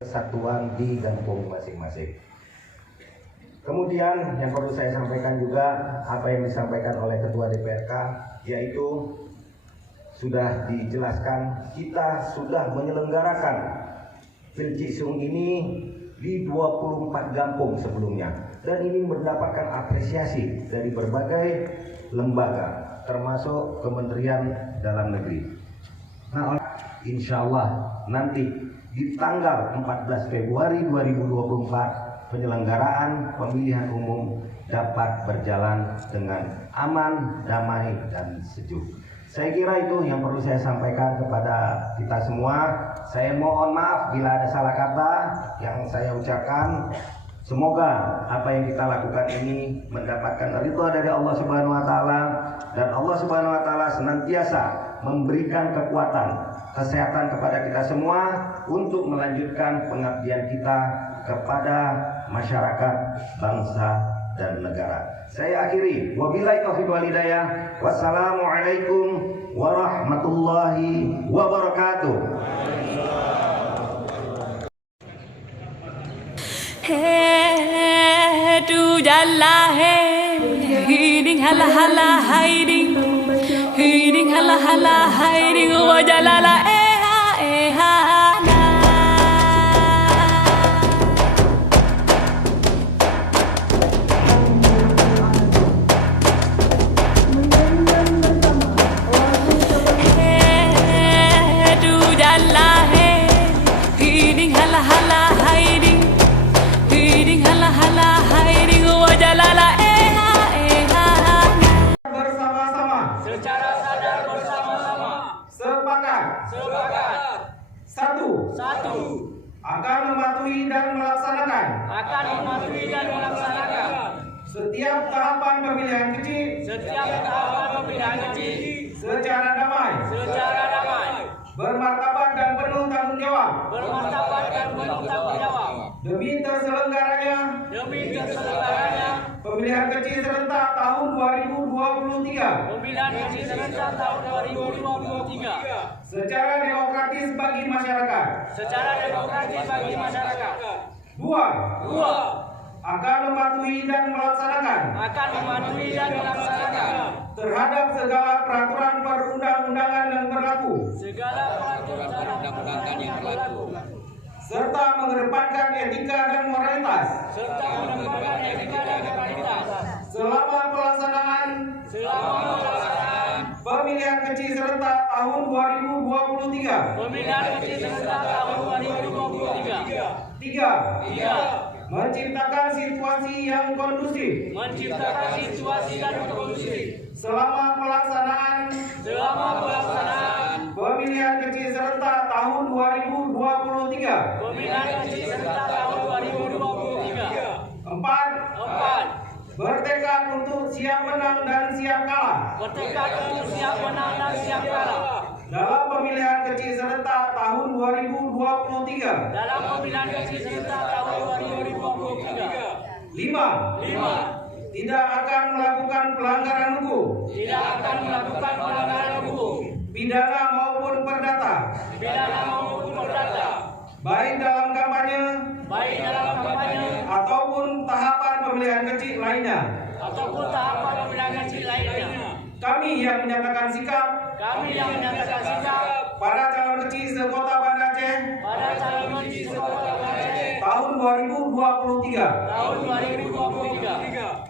kesatuan di kampung masing-masing. Kemudian yang perlu saya sampaikan juga apa yang disampaikan oleh Ketua DPRK, yaitu sudah dijelaskan kita sudah menyelenggarakan Pilcisung ini di 24 kampung sebelumnya, dan ini mendapatkan apresiasi dari berbagai lembaga termasuk Kementerian Dalam Negeri. Nah, insya Allah nanti di tanggal 14 Februari 2024 penyelenggaraan pemilihan umum dapat berjalan dengan aman, damai, dan sejuk. Saya kira itu yang perlu saya sampaikan kepada kita semua. Saya mohon maaf bila ada salah kata yang saya ucapkan. Semoga apa yang kita lakukan ini mendapatkan ridha dari Allah Subhanahu wa taala, dan Allah Subhanahu wa taala senantiasa memberikan kekuatan, kesehatan kepada kita semua untuk melanjutkan pengabdian kita kepada masyarakat, bangsa, dan negara. Saya akhiri, wabillahi taufiq wal hidayah. Wassalamualaikum warahmatullahi wabarakatuh. Hey, du jalla hey, hiding hala hala hiding, hiding hala hala hiding, wa jalala eha na. Hey, du jalla hey, hiding hala hala hiding. Hiding hala hala hiding wa jalala eha bersama-sama, secara sadar bersama-sama, sepakat satu akan mematuhi dan melaksanakan setiap tahapan pemilihan kecil secara damai, bermartabat dan penuh tanggung jawab, demi terselenggaranya pemilihan kecil serentak tahun 2023 secara demokratis bagi masyarakat. Dua, akan mematuhi dan melaksanakan terhadap segala peraturan perundang-undangan yang berlaku, serta mengedepankan etika dan moralitas selama pelaksanaan pemilihan kecil serentak tahun 2023. Tiga, menciptakan situasi yang kondusif selama pelaksanaan pemilihan kecil serentak tahun 2023. Empat, bertekad untuk siap menang dan siap kalah dalam pemilihan kecil serentak tahun 2023. Lima, tidak akan melakukan pelanggaran hukum, pidana maupun perdata, baik dalam kampanye ataupun tahapan pemilihan kecil lainnya. Kami yang menyatakan sikap para calon kecil sekota Banda Aceh tahun 2023.